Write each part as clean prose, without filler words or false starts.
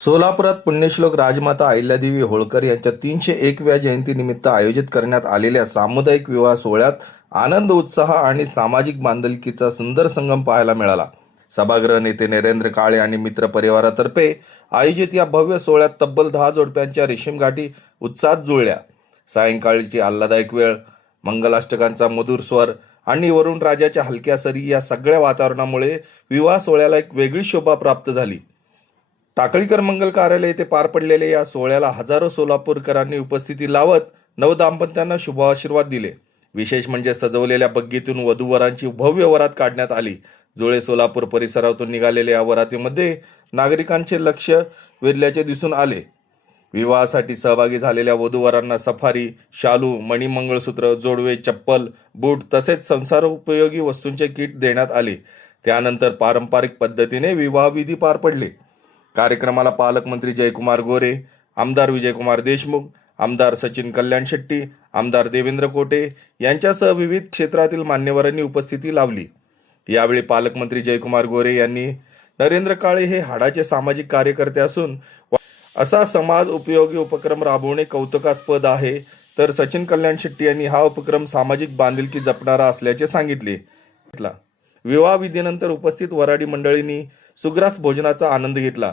सोलापुरात पुण्यश्लोक राजमाता अहिल्यादेवी होळकर यांच्या 301व्या जयंतीनिमित्त आयोजित करण्यात आलेल्या सामुदायिक विवाह सोहळ्यात आनंद, उत्साह आणि सामाजिक बांधिलकीचा सुंदर संगम पाहायला मिळाला. सभागृह नेते नरेंद्र काळे आणि मित्र परिवारातर्फे आयोजित या भव्य सोहळ्यात तब्बल 10 जोडप्यांच्या रेशीमगाठी उत्साहात जुळल्या. सायंकाळची आल्हाददायक वेळ, मंगलाष्टकांचा मधुर स्वर आणि वरुण राजाच्या हलक्या सरी या सगळ्या वातावरणामुळे विवाह सोहळ्याला एक वेगळी शोभा प्राप्त झाली. टाकळीकर मंगल कार्यालय येथे पार पडलेल्या या सोहळ्याला हजारो सोलापूरकरांनी उपस्थिती लावत नवदाम्पत्यांना शुभाशीर्वाद दिले. विशेष म्हणजे सजवलेल्या बग्गीतून वधूवरांची भव्य वरात काढण्यात आली. जुळे सोलापूर परिसरातून निघालेल्या या वरातीमध्ये नागरिकांचे लक्ष वेधल्याचे दिसून आले. विवाहासाठी सहभागी झालेल्या वधूवरांना सफारी, शालू, मणिमंगळसूत्र, जोडवे, चप्पल, बूट तसेच संसारोपयोगी वस्तूंचे किट देण्यात आले. त्यानंतर पारंपरिक पद्धतीने विवाहविधी पार पडले. कार्यक्रमाला पालकमंत्री जयकुमार गोरे, आमदार विजयकुमार देशमुख, आमदार सचिन कल्याण शेट्टी, आमदार देवेंद्र कोटे यांच्यासह विविध क्षेत्रातील मान्यवरांनी उपस्थिती लावली. यावेळी पालकमंत्री जयकुमार गोरे यांनी नरेंद्र काळे हे हाडाचे सामाजिक कार्यकर्ते असून असा समाज उपयोगी उपक्रम राबवणे कौतुकास्पद आहे, तर सचिन कल्याण शेट्टी यांनी हा उपक्रम सामाजिक बांधिलकी जपणारा असल्याचे सांगितले. विवाह विधीनंतर उपस्थित वराडी मंडळींनी सुग्रास भोजनाचा आनंद घेतला.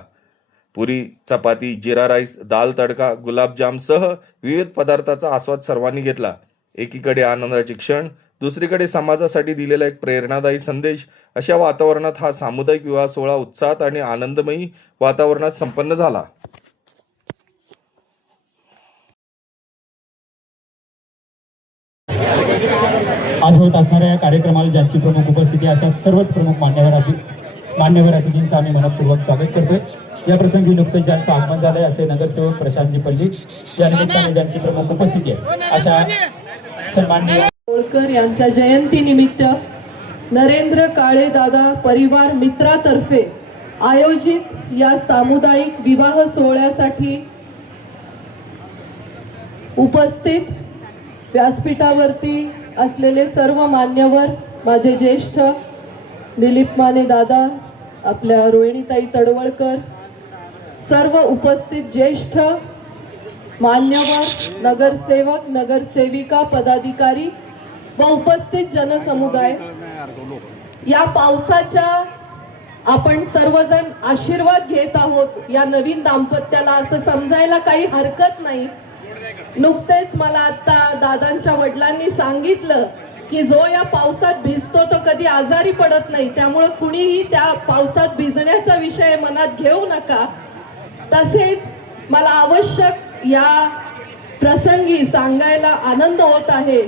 पुरी, चपाती, जिरा राईस, दाल तडका, गुलाबजाम सह विविध पदार्थाचा आस्वाद सर्वांनी घेतला. एकीकडे आनंदाचे क्षण, दुसरीकडे समाजासाठी दिलेला एक प्रेरणादायी संदेश, अशा वातावरणात हा सामुदायिक विवाह सोहळा उत्साहात आणि आनंदमयी वातावरणात संपन्न झाला. आज होत असणाऱ्या या कार्यक्रमाला ज्यांची प्रमुख उपस्थिती अशा सर्वच प्रमुख मान्यवर अतिथींचं आम्ही मनपूर्वक स्वागत करतोय. या प्रसंगी नुकतेच ज्यांचं आगमन झालंय असे नगरसेवक प्रशांतजी पल्ली या निमित्ताने ज्यांची प्रमुख उपस्थिती आहे अशा सन्माननीय होळकर यांच्या जयंती निमित्त नरेंद्र काळे दादा परिवार मित्रातर्फे आयोजित या सामुदायिक विवाह सोहळ्यासाठी उपस्थित व्यासपीठावरती असलेले सर्व मान्यवर, माझे ज्येष्ठ दिलीप माने दादा, आपल्या रोहिणीताई तडवळकर, सर्व उपस्थित ज्येष्ठ मान्यवर, नगरसेवक, नगरसेविका, पदाधिकारी व उपस्थित जनसमुदाय, या पावसाच्या आपण सर्वजण आशीर्वाद घेत आहोत या नवीन दाम्पत्याला, असं समजायला काही हरकत नाही. नुकतेच मला आता दादांच्या वडिलांनी सांगितलं की जो या पावसात भिजतो तो कधी आजारी पडत नाही, त्यामुळे कुणीही त्या पावसात भिजण्याचा विषय मनात घेऊ नका. तसेच मला आवश्यक या प्रसंगी सांगायला आनंद होत आहे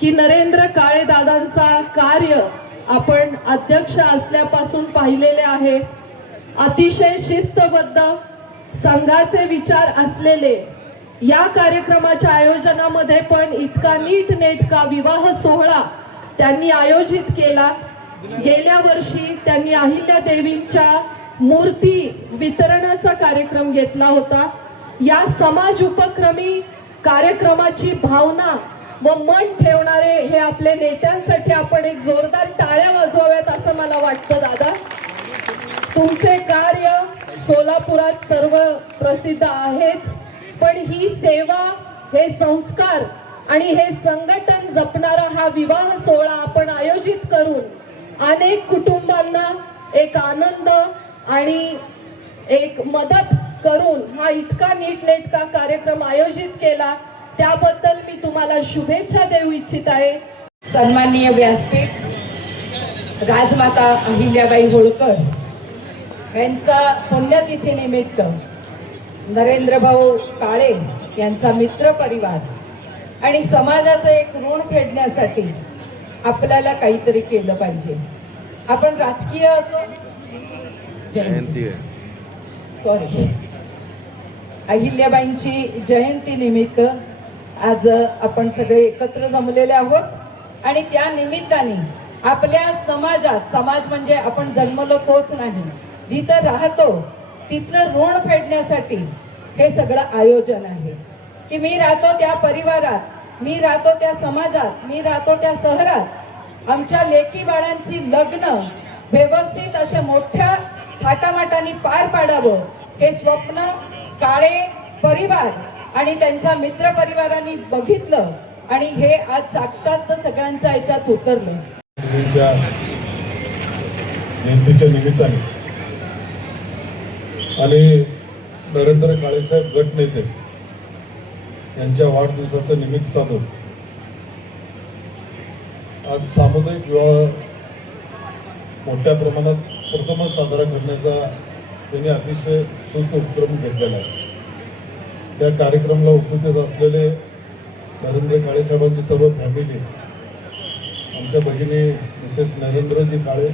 की नरेंद्र काळे दादांचा कार्य आपण अध्यक्ष असल्यापासून पाहिलेले आहे. अतिशय शिस्तबद्ध, संघाचे विचार असलेले या कार्यक्रमाच्या आयोजनामध्ये पण इतका नीटनेटका विवाह सोहळा त्यांनी आयोजित केला. गेल्या वर्षी त्यांनी अहिल्यादेवींच्या मूर्ती वितरणाचा कार्यक्रम घेतला होता. या समाज उपक्रमी कार्यक्रमाची भावना व मन ठेवणारे हे आपले नेत्यांसाठी आपण एक जोरदार टाळ्या वाजवाव्यात असं मला वाटतं. दादा, तुमचे कार्य सोलापुरात सर्व प्रसिद्ध आहेच, पण ही सेवा, हे संस्कार आणि हे संघटन जपणारा हा विवाह सोहळा आपण आयोजित करून अनेक कुटुंबांना एक आनंद आणि एक मदत करून हा इतका नीटनेटका कार्यक्रम आयोजित केला, त्याबद्दल मी तुम्हाला शुभेच्छा देऊ इच्छित आहे. सन्माननीय व्यासपीठ, राजमाता अहिल्याबाई होळकर यांचा पुण्यतिथीनिमित्त नरेंद्रभाऊ काळे यांचा मित्र परिवार आणि समाजाचं एक ऋण फेडण्यासाठी आपल्याला काहीतरी केलं पाहिजे. आपण राजकीय असो, सॉरी, अहिल्याबाईंची जयंती निमित्त आज आपण सगळे एकत्र जमलेले आहोत आणि त्या निमित्ताने आपल्या समाजात, समाज म्हणजे आपण जन्मलो तोच नाही, जिथं राहतो तिथलं ऋण फेडण्यासाठी हे सगळं आयोजन आहे. की मी राहतो त्या परिवारात, मी राहतो त्या समाजात, मी राहतो त्या शहरात, आमच्या लेकी बाळांची लग्न व्यवस्थित अशा मोठ्या थाटामाटाने पार पाडावं हे स्वप्न काळे परिवार आणि त्यांच्या मित्र परिवारांनी बघितलं आणि हे आज साक्षात सगळ्यांच्या याच्यात उतरलं. जयंतीच्या निमित्ताने आणि नरेंद्र काळेसाहेब गटनेते यांच्या वाढदिवसाचं निमित्त साधून आज सामुदायिक विवाह मोठ्या प्रमाणात प्रथमच साजरा करण्याचा त्यांनी अतिशय सुस्त उपक्रम घेतलेला आहे. त्या कार्यक्रमाला उपस्थित असलेले नरेंद्र काळेसाहेबांची सर्व फॅमिली, आमच्या भगिनी मिसेस नरेंद्रजी काळे,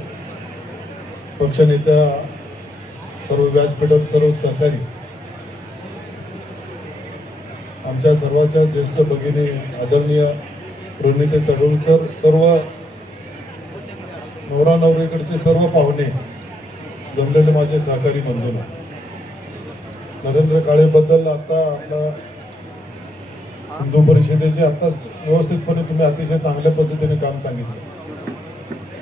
पक्षनेत्या, सर्व व्यासपीठात सर्व सहकारी, आमच्या सर्वांच्या ज्येष्ठ भगिनी आदरणीय रोहिणी तडोळकर, सर्व नवरा नवरीकडचे सर्व पाहुणे, जमलेले माझे सहकारी बंधूंनो, नरेंद्र काळेबद्दल आता आपला हिंदू परिषदेचे आता व्यवस्थितपणे तुम्ही अतिशय चांगल्या पद्धतीने काम सांगितलं.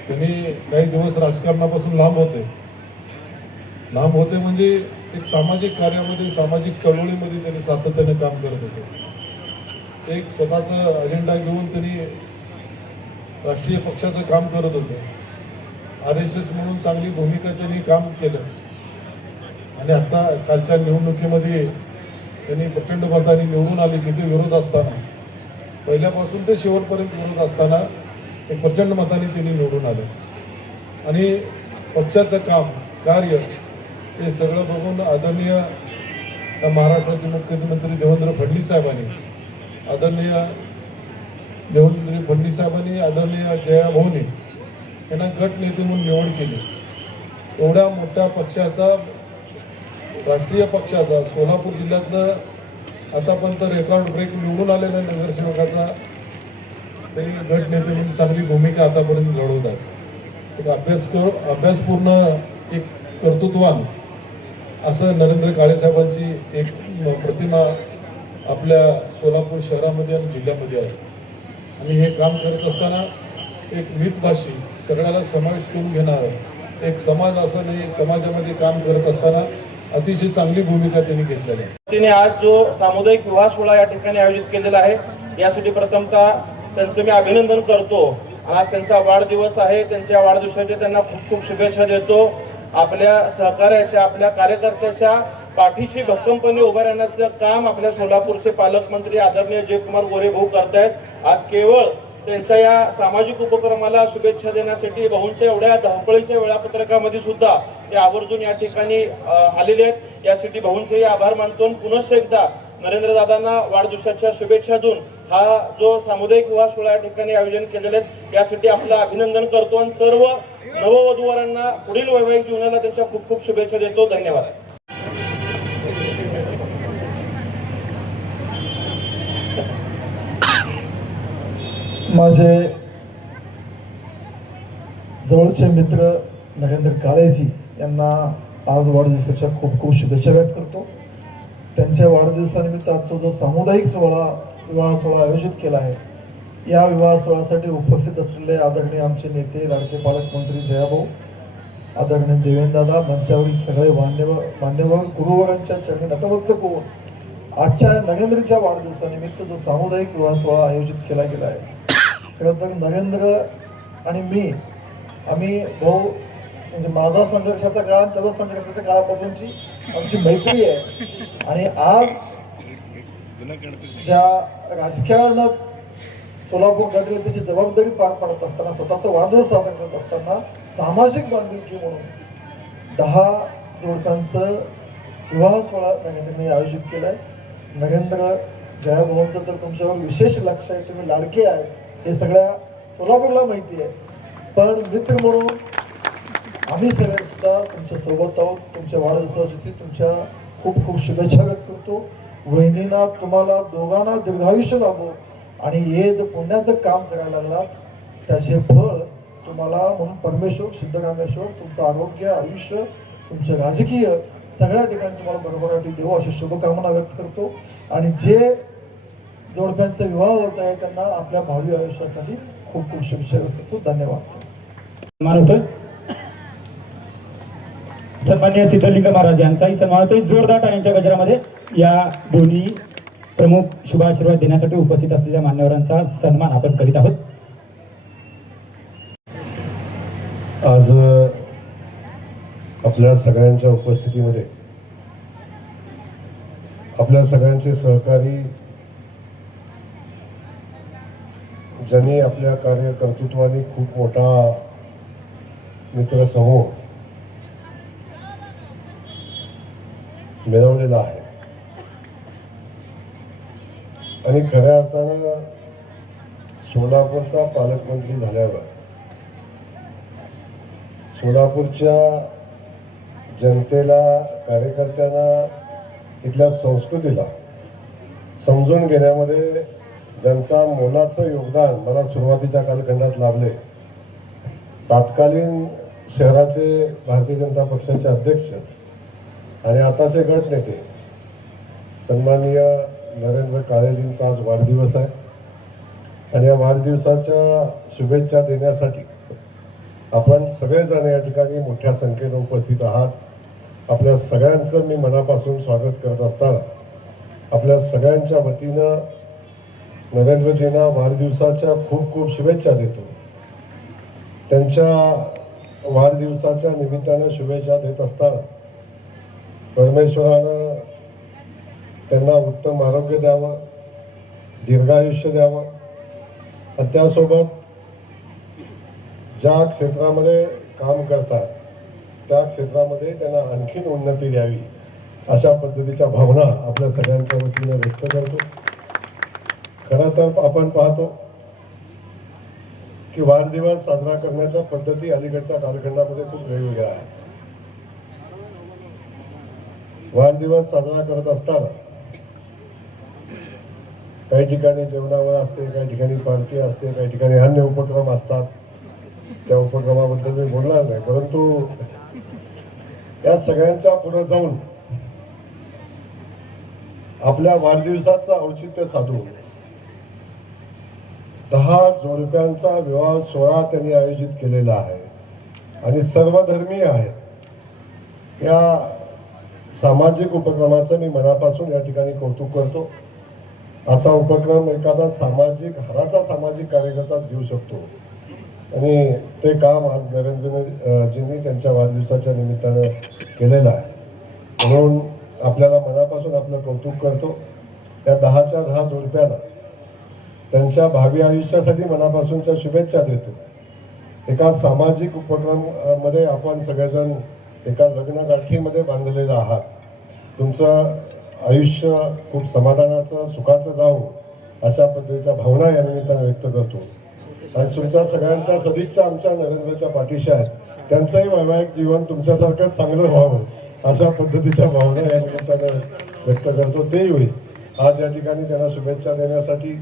त्यांनी काही दिवस राजकारणापासून लांब होते म्हणजे एक सामाजिक कार्यामध्ये, सामाजिक चळवळीमध्ये त्यांनी सातत्याने काम करत होते. एक स्वतःचा अजेंडा घेऊन त्यांनी राष्ट्रीय पक्षाचं काम करत होते. RSS म्हणून चांगली भूमिका त्यांनी काम केलं आणि आता कालच्या निवडणुकीमध्ये त्यांनी प्रचंड मताने निवडून आले. किती विरोध असताना, पहिल्यापासून ते शेवटपर्यंत विरोध असताना एक प्रचंड मताने त्यांनी निवडून आले आणि पक्षाचं काम कार्य हे सगळं बघून आदरणीय महाराष्ट्राचे मुख्यमंत्री देवेंद्र फडणवीस साहेबांनी, आदरणीय जया भाऊनी यांना गट नेते म्हणून निवड केली. एवढ्या मोठ्या पक्षाचा, राष्ट्रीय पक्षाचा, सोलापूर जिल्ह्यातलं आतापर्यंत रेकॉर्ड ब्रेक निवडून आलेल्या नगरसेवकाचा त्यांनी गट नेते म्हणून चांगली भूमिका आतापर्यंत घडवतात. एक अभ्यासपूर्ण एक कर्तृत्वान असं नरेंद्र काळेसाहेबांची एक प्रतिमा आपल्या सोलापूर शहरामध्ये आणि जिल्ह्यामध्ये आहे. आणि हे काम करत असताना एक मितभाषी, सगळ्याला समावेश करून घेणारं एक समाज असं नाही, एक समाजामध्ये काम करत असताना अतिशय चांगली भूमिका त्यांनी घेतलेली आहे. तिने आज जो सामुदायिक विवाह सोहळा या ठिकाणी आयोजित केलेला आहे, यासाठी प्रथमतः त्यांचं मी अभिनंदन करतो. आज त्यांचा वाढदिवस आहे. त्यांच्या वाढदिवसाच्या त्यांना खूप खूप शुभेच्छा देतो. आपल्या सहकार्याच्या, आपल्या कार्यकर्त्याच्या पाठीशी भक्कमपणे उभं राहण्याचं काम आपल्या सोलापूरचे पालकमंत्री आदरणीय जयकुमार गोरे भाऊ करतायत. आज केवळ त्यांच्या या सामाजिक उपक्रमाला शुभेच्छा देण्यासाठी भाऊंच्या एवढ्या धावपळीच्या वेळापत्रकामध्ये सुद्धा ते आवर्जून या ठिकाणी आलेले आहेत. यासाठी भाऊंचेही आभार मानतो. पुनश्च एकदा नरेंद्र दादांना वाढदिवसाच्या शुभेच्छा देऊन हा जो सामुदायिक विवाह सोहळा या ठिकाणी आयोजन केलेले आहेत यासाठी आपलं अभिनंदन करतो आणि सर्व नववधूवरांना पुढील वैवाहिक जीवनाला त्यांच्या खूप खूप शुभेच्छा देतो. धन्यवाद. माझे जवळचे मित्र नरेंद्र काळेजी यांना आज वाढदिवसाच्या खूप खूप शुभेच्छा व्यक्त करतो. त्यांच्या वाढदिवसानिमित्त आजचा जो सामुदायिक विवाह सोहळा आयोजित केला आहे, या विवाह सोहळ्यासाठी उपस्थित असलेले आदरणीय आमचे नेते, लाडके पालकमंत्री जयाभाऊ, आदरणीय देवेंद्रदादा, मंचावरील सगळे मान्यवर गुरुवरांच्या चरणी नतमस्तक होऊन आजच्या नरेंद्रच्या वाढदिवसानिमित्त जो सामुदायिक विवाह सोहळा आयोजित केला गेला आहे, खरं तर नरेंद्र आणि मी, आम्ही भाऊ म्हणजे माझा संघर्षाचा काळ आणि त्याचा संघर्षाच्या काळापासूनची आमची मैत्री आहे. आणि आज ज्या राजकारणात सोलापूर गटनेत्याची जबाबदारी पार पाडत असताना, स्वतःचा वाढदिवस साजरा करत असताना सामाजिक बांधिलकी म्हणून 10 जोडप्यांचं विवाह सोहळा नरेंद्रने आयोजित केलाय. नरेंद्र जयाभाऊंचं तर तुमच्यावर विशेष लक्ष आहे, तुम्ही लाडके आहेत हे सगळ्या सोलापूरला माहिती आहे. पण मित्र म्हणून आम्ही सगळे सुद्धा तुमच्या सोबत आहोत. तुमच्या वाढदिवसाची तुमच्या खूप खूप शुभेच्छा व्यक्त करतो. वहिनींना, तुम्हाला दोघांना दीर्घायुष्य लाभो आणि हे जे पुण्याचं काम करायला लागलात त्याचे फळ तुम्हाला म्हणून परमेश्वर, सिद्धरामेश्वर तुमचं आरोग्य, आयुष्य, तुमचं राजकीय सगळ्या ठिकाणी तुम्हाला भरभराटी देऊ अशी शुभकामना व्यक्त करतो. आणि जे जोडप्यांचे विवाह होत आहे त्यांना आपल्या भावी आयुष्यासाठी खूप खूप शुभेच्छा व्यक्त करतो. धन्यवाद. सन्मान्य सिद्धलिंग महाराज यांचाही सन्मान होतोय. जोरदार टाळ्यांच्या गजरामध्ये या दोन्ही प्रमुख शुभाशीर्वाद देण्यासाठी उपस्थित असलेल्या मान्यवरांचा सन्मान आपण करीत आहोत. आज आपल्या सगळ्यांच्या उपस्थितीमध्ये आपल्या सगळ्यांचे सहकारी ज्यांनी आपल्या कार्यकर्तृत्वाने खूप मोठा मित्रसमूह मिळवलेला आहे आणि खऱ्या अर्थानं सोलापूरचा पालकमंत्री झाल्यावर सोलापूरच्या जनतेला, कार्यकर्त्यांना, इथल्या संस्कृतीला समजून घेण्यामध्ये ज्यांचा मोलाचं योगदान मला सुरुवातीच्या कालखंडात लाभले, तात्कालीन शहराचे भारतीय जनता पक्षाचे अध्यक्ष आणि आताचे गटनेते सन्माननीय नरेंद्र काळेजींचा आज वाढदिवस आहे आणि या वाढदिवसाच्या शुभेच्छा देण्यासाठी आपण सगळेजण या ठिकाणी मोठ्या संख्येनं उपस्थित आहात. आपल्या सगळ्यांचं मी मनापासून स्वागत करत असताना आपल्या सगळ्यांच्या वतीनं नरेंद्रजींना वाढदिवसाच्या खूप खूप शुभेच्छा देतो. त्यांच्या वाढदिवसाच्या निमित्तानं शुभेच्छा देत असताना परमेश्वरानं त्यांना उत्तम आरोग्य द्यावं, दीर्घायुष्य द्यावं आणि त्यासोबत ज्या क्षेत्रामध्ये काम करतात त्या क्षेत्रामध्ये त्यांना आणखीन उन्नती द्यावी अशा पद्धतीच्या भावना आपल्या सगळ्यांच्या वतीने व्यक्त करतो. खरं तर आपण पाहतो की वाढदिवस साजरा करण्याच्या पद्धती अलीकडच्या कालखंडामध्ये खूप वेगवेगळ्या आहेत. वाढदिवस साजरा करत असताना काही ठिकाणी जेवणावर असते, काही ठिकाणी पार्टी असते, काही ठिकाणी अन्य उपक्रम असतात. त्या उपक्रमाबद्दल मी बोलणार नाही, परंतु या सगळ्यांच्या पुढे जाऊन आपल्या वाढदिवसाचं औचित्य साधून 10 जोडप्यांचा विवाह सोहळा त्यांनी आयोजित केलेला आहे आणि सर्वधर्मीय आहे. या सामाजिक उपक्रमाचं मी मनापासून या ठिकाणी कौतुक करतो. असा उपक्रम एखादा हाडाचा सामाजिक कार्यकर्ताच घेऊ शकतो आणि ते काम आज नरेंद्रजींनी त्यांच्या वाढदिवसाच्या निमित्तानं केलेलं आहे. म्हणून आपल्याला मनापासून आपलं कौतुक करतो. या 10च्या 10 जोडप्याला त्यांच्या भावी आयुष्यासाठी मनापासूनच्या शुभेच्छा देतो. एका सामाजिक उपक्रमामध्ये आपण सगळेजण एका लग्नगाठीमध्ये बांधलेलं आहात. तुमचं आयुष्य खूप समाधानाचं, सुखाचं जावं अशा पद्धतीच्या भावना या निमित्तानं व्यक्त करतो आणि तुमच्या सगळ्यांच्या सदिच्छा आमच्या नरेंद्रच्या पाठीशी आहेत. त्यांचंही वैवाहिक जीवन तुमच्यासारखं चांगलं व्हावं अशा पद्धतीच्या भावना या निमित्तानं व्यक्त करतो. तेही होईल. आज या ठिकाणी त्यांना शुभेच्छा देण्यासाठी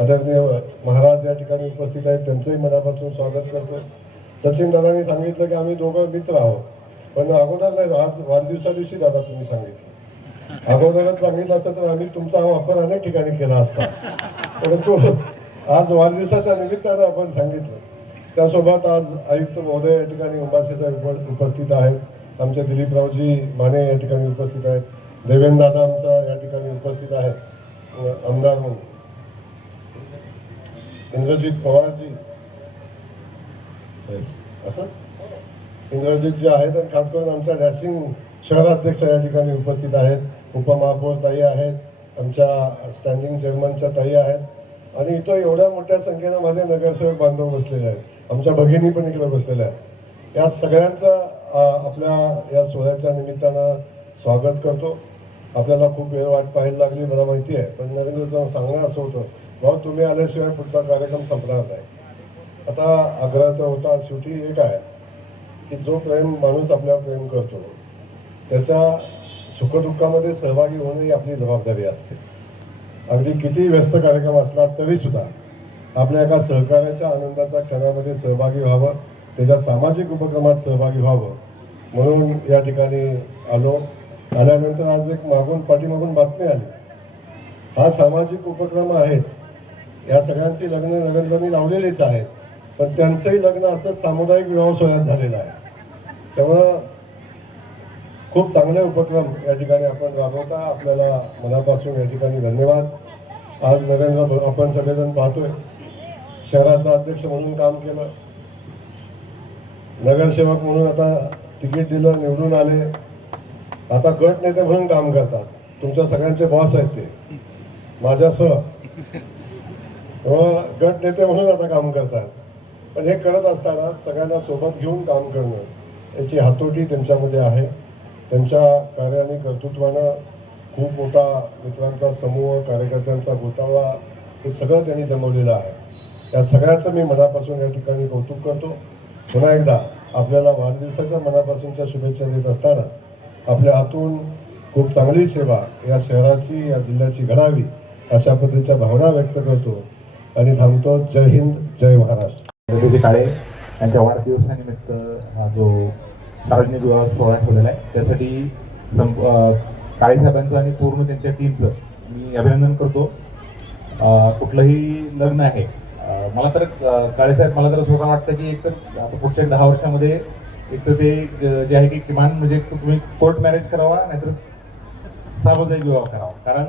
आदरणीय महाराज या ठिकाणी उपस्थित आहेत. त्यांचंही मनापासून स्वागत करतो. सचिन दादांनी सांगितलं की आम्ही दोघं मित्र आहोत, पण अगोदर नाही, आज वाढदिवसा दिवशी दादा तुम्ही सांगितलं. अगोदरच सांगितलं असतं तर आम्ही तुमचा वापर अनेक ठिकाणी केला असता, परंतु आज वाढदिवसाच्या निमित्तानं आपण सांगितलं. त्यासोबत आज आयुक्त महोदय या ठिकाणी उंबासे साहेब उपस्थित आहेत. आमचे दिलीपरावजी माने या ठिकाणी उपस्थित आहेत. देवेंद्र दादा आमचा या ठिकाणी उपस्थित आहेत आमदार म्हणून. इंद्रजित पवारजी असं इंद्रजित जे आहेत आणि खास करून आमच्या डॅशिंग शहराध्यक्ष या ठिकाणी उपस्थित आहेत. उपमहापौर ताई आहेत, आमच्या स्टँडिंग चेअरमनच्या ताई आहेत आणि इथं एवढ्या मोठ्या संख्येनं माझे नगरसेवक बांधव बसलेले आहेत. आमच्या भगिनी पण इकडे बसलेल्या आहेत. या सगळ्यांचं आपल्या या सोहळ्याच्या निमित्तानं स्वागत करतो. आपल्याला खूप वेळ वाट पाहायला लागली मला माहिती आहे, पण नरेंद्रचं सांगणं असं होतं, भाऊ तुम्ही आल्याशिवाय पुढचा कार्यक्रम संपणार नाही. आता आग्रह तर होता, शेवटी एक आहे की जो माणूस आपल्यावर प्रेम करतो त्याच्या सुखदुःखामध्ये सहभागी होणं ही आपली जबाबदारी असते. अगदी किती व्यस्त कार्यक्रम असला तरीसुद्धा आपल्या एका सहकार्याच्या आनंदाच्या क्षणामध्ये सहभागी व्हावं, त्याच्या सामाजिक उपक्रमात सहभागी व्हावं म्हणून या ठिकाणी आलो. आल्यानंतर आज एक पाठीमागून बातमी आली. हा सामाजिक उपक्रम आहेच, या सगळ्यांची लग्न नरेंद्रनी लावलेलीच आहेत, पण त्यांचंही लग्न असं सामुदायिक विवाह सोहळ्यात झालेलं आहे. त्यामुळं खूप चांगले उपक्रम या ठिकाणी आपण राबवता. आपल्याला मनापासून या ठिकाणी धन्यवाद. आज नरेंद्र आपण सगळेजण पाहतोय, शहराचा अध्यक्ष म्हणून काम केलं, नगरसेवक म्हणून आता तिकीट दिलं, निवडून आले, आता गट नेते म्हणून काम करतात. तुमच्या सगळ्यांचे बॉस आहेत ते, माझ्यासह गट नेते म्हणून आता काम करतात. पण हे करत असताना सगळ्यांना सोबत घेऊन काम करणं याची हातोटी त्यांच्यामध्ये आहे. त्यांच्या कार्य आणि कर्तृत्वानं खूप मोठा मित्रांचा समूह, कार्यकर्त्यांचा गोतावळा हे सगळं त्यांनी जमवलेलं आहे. या सगळ्याचं मी मनापासून या ठिकाणी कौतुक करतो. पुन्हा एकदा आपल्याला वाढदिवसाच्या मनापासूनच्या शुभेच्छा देत असताना आपल्या हातून खूप चांगली सेवा या शहराची, या जिल्ह्याची घडावी अशा पद्धतीच्या भावना व्यक्त करतो आणि थांबतो. जय हिंद, जय महाराष्ट्र. रघुजी काळे यांच्या वाढदिवसानिमित्त हा जो सार्वजनिक विवाह सोहळा ठेवलेला आहे त्यासाठी काळे साहेबांचं आणि पूर्ण त्यांच्या टीमचं मी अभिनंदन करतो. कुठलंही लग्न आहे, मला तर काळे साहेब मला तर स्वतः वाटतं की एक तर आता पुढच्या 10 वर्षामध्ये एक तर ते जे आहे की किमान म्हणजे तुम्ही कोर्ट मॅरेज करावा, नाहीतर सामुदायिक विवाह करावा. कारण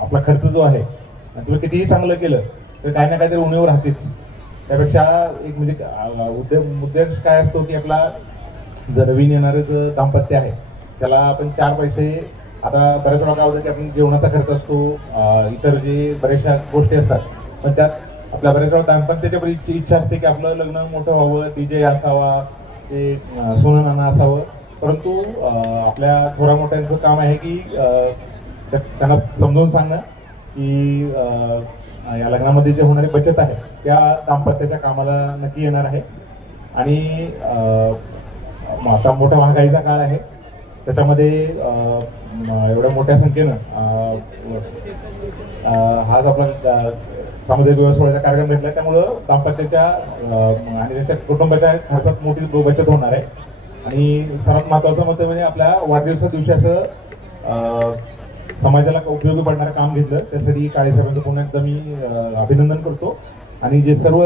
आपला खर्च जो आहे आणि तुम्ही कितीही चांगलं केलं तर काही ना काहीतरी उणीवर राहतेच. त्यापेक्षा एक म्हणजे उद्देश काय असतो की आपला जर नवीन येणारे जे दाम्पत्य आहे त्याला आपण 4 पैसे, आता बऱ्याच वेळा काय होतं की आपण जेवणाचा खर्च असतो, इतर जे बऱ्याचशा गोष्टी असतात, पण त्यात आपल्या बऱ्याच वेळा दाम्पत्याच्या पण इच्छा असते की आपलं लग्न मोठं व्हावं, DJ असावा, ते सोनं नाणं असावं. परंतु आपल्या थोड्या मोठ्यांचं काम आहे की त्यांना समजावून सांगणं की या लग्नामध्ये जे होणारी बचत आहे त्या दाम्पत्याच्या कामाला नक्की येणार आहे. आणि आता मोठा महागाईचा काळ आहे, त्याच्यामध्ये एवढ्या मोठ्या संख्येनं हाच आपला सामुदायिक विवाह सोहळ्याचा कार्यक्रम घेतला, त्यामुळं दाम्पत्याच्या आणि त्यांच्या कुटुंबाच्या खर्चात मोठी बचत होणार आहे. आणि सर्वात महत्त्वाचं मत म्हणजे आपल्या वाढदिवसा दिवशी असं समाजाला उपयोगी पडणारं काम घेतलं, त्यासाठी काळे साहेबांचं पुन्हा एकदा मी अभिनंदन करतो. आणि जे सर्व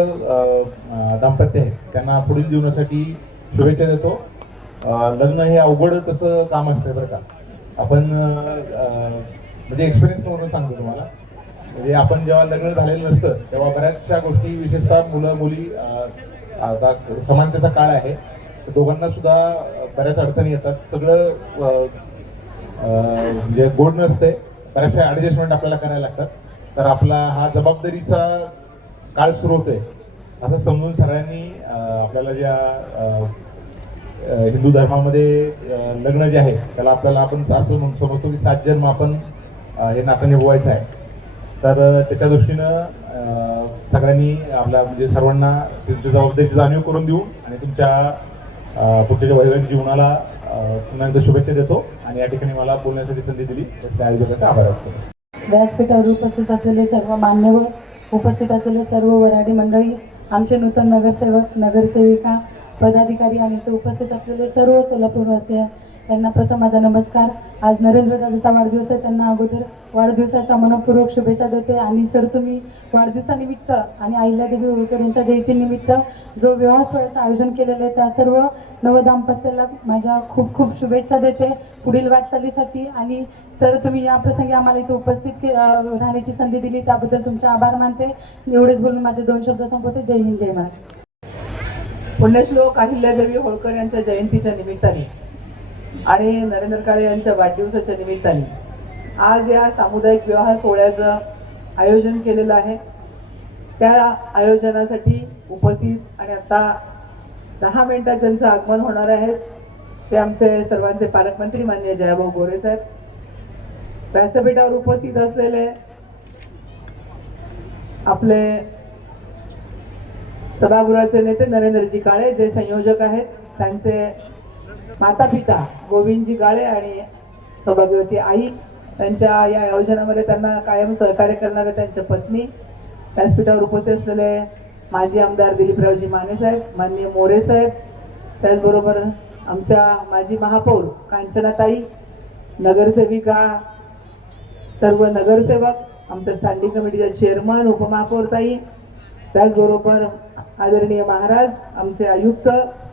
दाम्पत्य आहेत त्यांना पुढील जीवनासाठी शुभेच्छा देतो. लग्न हे अवघड तसं काम असतं बरं का. आपण म्हणजे एक्सपिरियन्स म्हणून सांगतो तुम्हाला, म्हणजे आपण जेव्हा लग्न झालेलं नसतं तेव्हा बऱ्याचशा गोष्टी, विशेषतः मुलं मुली, आता समानतेचा काळ आहे, तर दोघांना सुद्धा बऱ्याच अडचणी येतात. सगळं म्हणजे गोड नसते, बऱ्याचशा ॲडजस्टमेंट आपल्याला करायला लागतात. तर आपला हा जबाबदारीचा काळ सुरू होतोय असं समजून सगळ्यांनी आपल्याला ज्या हिंदू धर्मामध्ये लग्न जे आहे त्याला आपल्याला आपण असं समजतो की 7 जन्म आपण हे नातं निभवायचं आहे. तर त्याच्या दृष्टीनं सगळ्यांनी आपल्या म्हणजे सर्वांना तुमच्या जबाबदारीची जाणीव करून देऊन आणि तुमच्या पुढच्या वैवाहिक जीवनाला पुन्हा एकदा शुभेच्छा देतो. आणि या ठिकाणी मला बोलण्यासाठी संधी दिली त्याच्या आयोजकाचे आभार व्यक्त करतो. व्यासपीठावर उपस्थित असलेले सर्व मान्यवर, उपस्थित असलेले सर्व वऱ्हाडी मंडळी, आमचे नूतन नगरसेवक, नगरसेविका, पदाधिकारी आणि इथे उपस्थित असलेले सर्व सोलापूरवासी यांना प्रथम माझा नमस्कार. आज नरेंद्र दादाचा वाढदिवस आहे, त्यांना अगोदर वाढदिवसाच्या मनपूर्वक शुभेच्छा देते. आणि सर, तुम्ही वाढदिवसानिमित्त आणि अहिल्यादेवी होळकर यांच्या जयंतीनिमित्त जो विवाह सोहळ्याचं आयोजन केलेलं आहे त्या सर्व नवदाम्पत्याला माझ्या खूप खूप शुभेच्छा देते पुढील वाटचालीसाठी. आणि सर, तुम्ही या प्रसंगी आम्हाला इथे उपस्थित राहण्याची संधी दिली त्याबद्दल तुमचे आभार मानते. एवढेच बोलून माझे 2 शब्द संपवते. जय हिंद, जय महाराष्ट्र. पुण्यश्लोक अहिल्यादेवी होळकर यांच्या जयंतीच्या निमित्ताने आणि नरेंद्र काळे यांच्या वाढदिवसाच्या निमित्ताने आज या सामुदायिक विवाह सोहळ्याचं आयोजन केलेलं आहे. त्या आयोजनासाठी उपस्थित आणि आता 10 मिनिटात ज्यांचं आगमन होणार आहे ते आमचे सर्वांचे पालकमंत्री माननीय जयाभाऊ गोरे साहेब, व्यासपीठावर उपस्थित असलेले आपले सभागृहाचे नेते नरेंद्रजी काळे जे संयोजक आहेत, त्यांचे माता पिता गोविंदजी काळे आणि सौभाग्यवती आई, त्यांच्या या आयोजनामध्ये त्यांना कायम सहकार्य करणारे त्यांच्या पत्नी, व्यासपीठावर उपस्थित असलेले माजी आमदार दिलीपरावजी माने साहेब, माननीय मोरे साहेब, त्याचबरोबर आमच्या माजी महापौर कांचनाताई, नगरसेविका, सर्व नगरसेवक, आमच्या स्थानिक कमिटीच्या चेअरमन, उपमहापौरताई, त्याचबरोबर आदरणीय महाराज, आमचे आयुक्त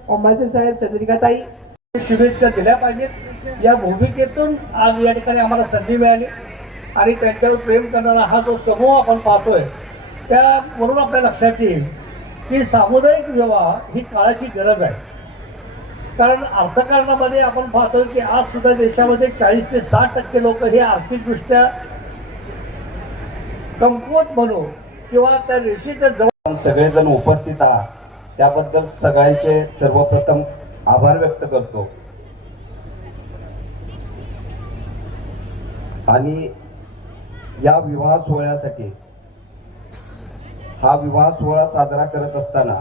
ओंबासे साहेब, चंद्रिकाताई, शुभेच्छा दिल्या पाहिजेत. या भूमिकेतून आज या ठिकाणी आम्हाला संधी मिळाली आणि त्यांच्यावर प्रेम करणारा हा जो समूह आपण पाहतोय त्यावरून आपल्या लक्षात येईल की सामुदायिक विवाह ही काळाची गरज आहे. कारण अर्थकारणामध्ये आपण पाहतोय की आज सुद्धा देशामध्ये 40 ते 60% लोक हे आर्थिकदृष्ट्या कमकुवत म्हणू किंवा त्या रेषेच्या जवळ सगळेजण उपस्थित आहात त्याबद्दल सगळ्यांचे सर्वप्रथम आभार व्यक्त करतो. आणि या विवाह सोहळ्यासाठी हा विवाह सोहळा साजरा करत असताना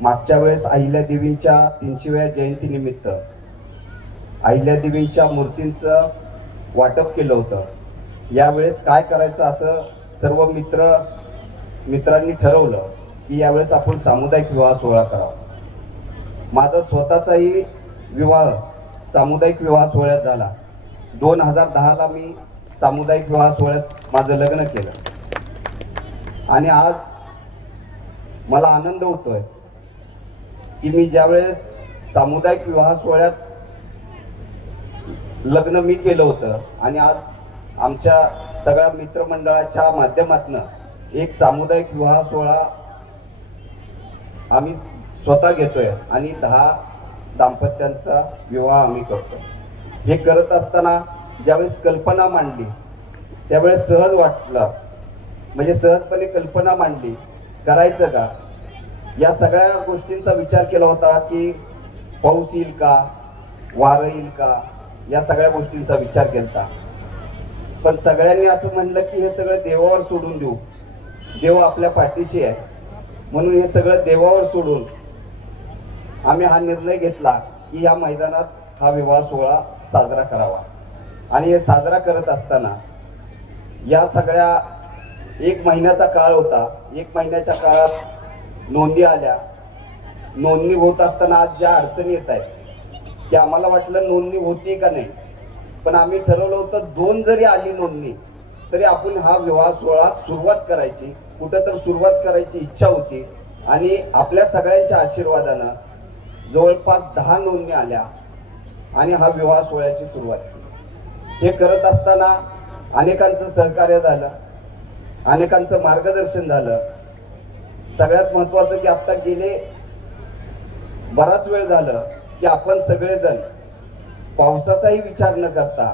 मागच्या वेळेस अहिल्यादेवींच्या 300व्या जयंतीनिमित्त अहिल्यादेवींच्या मूर्तींचं वाटप केलं होतं. यावेळेस काय करायचं असं सर्व मित्रांनी ठरवलं की यावेळेस आपण सामुदायिक विवाह सोहळा करावा. माझा स्वतःचाही विवाह सामुदायिक विवाह सोहळ्यात झाला. 2010ला मी सामुदायिक विवाह सोहळ्यात माझं लग्न केलं आणि आज मला आनंद होतोय की मी ज्यावेळेस सामुदायिक विवाह सोहळ्यात लग्न मी केलं होतं आणि आज आमच्या सगळ्या मित्रमंडळाच्या माध्यमातून एक सामुदायिक विवाह सोहळा आम्ही स्वतः घेतोय आणि 10 दाम्पत्यांचा विवाह आम्ही करतो. हे करत असताना ज्यावेळेस कल्पना मांडली त्यावेळेस सहज वाटलं, म्हणजे सहजपणे कल्पना मांडली करायचं का. या सगळ्या गोष्टींचा विचार केला होता की पाऊस येईल का, वारं येईल का, या सगळ्या गोष्टींचा विचार केला. पण सगळ्यांनी असं म्हणलं की हे सगळं देवावर सोडून देऊ, देव आपल्या पाठीशी आहे. म्हणून हे सगळं देवावर सोडून आम्ही हा निर्णय घेतला की या मैदानात हा विवाह सोहळा साजरा करावा. आणि हे साजरा करत असताना या सगळ्या 1 महिन्याचा काळ होता. 1 महिन्याच्या काळात नोंदी आल्या. नोंदणी होत असताना आज ज्या अडचणी येत आहेत की आम्हाला वाटलं नोंदणी होती का नाही, पण आम्ही ठरवलं होतं 2 जरी आली नोंदणी तरी आपण हा विवाह सोहळा सुरुवात करायची, कुठं तर सुरुवात करायची इच्छा होती. आणि आपल्या सगळ्यांच्या आशीर्वादानं जवळपास 10 नोंदणी आल्या आणि हा विवाह सोहळ्याची सुरुवात केली. हे करत असताना अनेकांचं सहकार्य झालं, अनेकांचं मार्गदर्शन झालं. सगळ्यात महत्त्वाचं की आत्ता गेले बराच वेळ झालं की आपण सगळेजण पावसाचाही विचार न करता,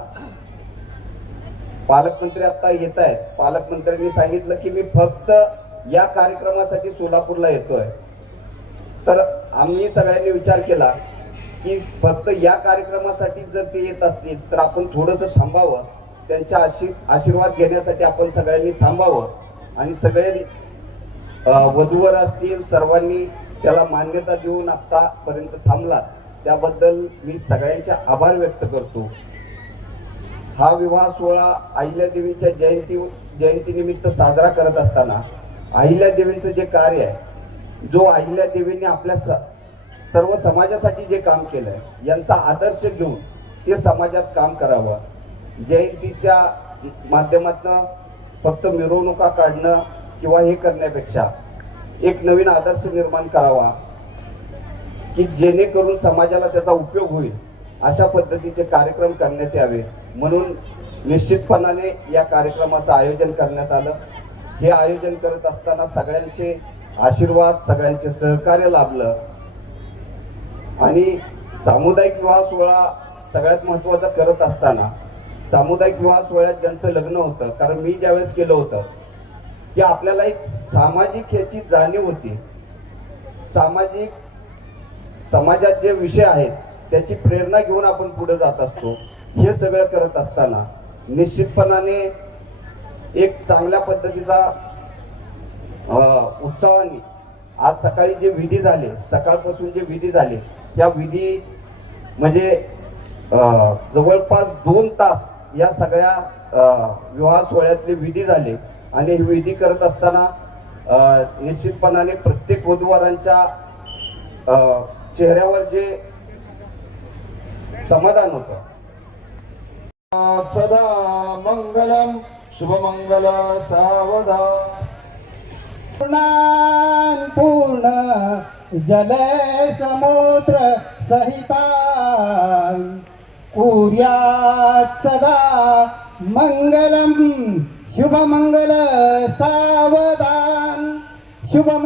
पालकमंत्री आता येत आहेत, पालकमंत्र्यांनी सांगितलं की मी फक्त या कार्यक्रमासाठी सोलापूरला येतोय. तर आम्ही सगळ्यांनी विचार केला की फक्त या कार्यक्रमासाठी जर ते येत असतील तर आपण थोडंसं थांबावं, त्यांच्या आशीर्वाद घेण्यासाठी आपण सगळ्यांनी थांबावं. आणि सगळे वधूवर असतील सर्वांनी त्याला मान्यता देऊन आत्तापर्यंत थांबलात, त्याबद्दल मी सगळ्यांचे आभार व्यक्त करतो. हा विवाह सोहळा अहिल्यादेवींच्या जयंतीनिमित्त साजरा करत असताना अहिल्यादेवींचं जे कार्य आहे, जो अहिल्यादेवींनी आपल्या सर्व समाजासाठी जे काम केलंय यांचा आदर्श घेऊन ते समाजात काम करावं. जयंतीच्या माध्यमातून फक्त मिरवणुका काढणं किंवा हे करण्यापेक्षा एक नवीन आदर्श निर्माण करावा की जेणेकरून समाजाला त्याचा उपयोग होईल, अशा पद्धतीचे कार्यक्रम करण्यात यावे. म्हणून निश्चितपणाने या कार्यक्रमाचं आयोजन करण्यात आलं. हे आयोजन करत असताना सगळ्यांचे आशीर्वाद, सगळ्यांचे सहकार्य लाभलं. आणि सामुदायिक विवाह सोहळा सगळ्यात महत्त्वाचा करत असताना सामुदायिक विवाह सोहळ्यात ज्यांचं लग्न होतं, कारण मी ज्यावेळेस केलं होतं की आपल्याला एक सामाजिक ह्याची जाणीव होती. समाजात जे विषय आहेत त्याची प्रेरणा घेऊन आपण पुढे जात असतो. हे सगळं करत असताना निश्चितपणाने एक चांगल्या पद्धतीचा उत्साहाने आज सकाळी जे विधी झाले, सकाळपासून जे विधी झाले, या विधी म्हणजे जवळपास 2 तास या सगळ्या विवाह सोहळ्यातले विधी झाले. आणि हे विधी करत असताना निश्चितपणाने प्रत्येक वधूवरांच्या चेहऱ्यावर जे समाधान होतं. सदा मंगलम शुभमंगल सावधान. पूर्ण जल समुद्र सहितां कुर्यात् सदा मंगलम शुभमंगल सावधान शुभमंगल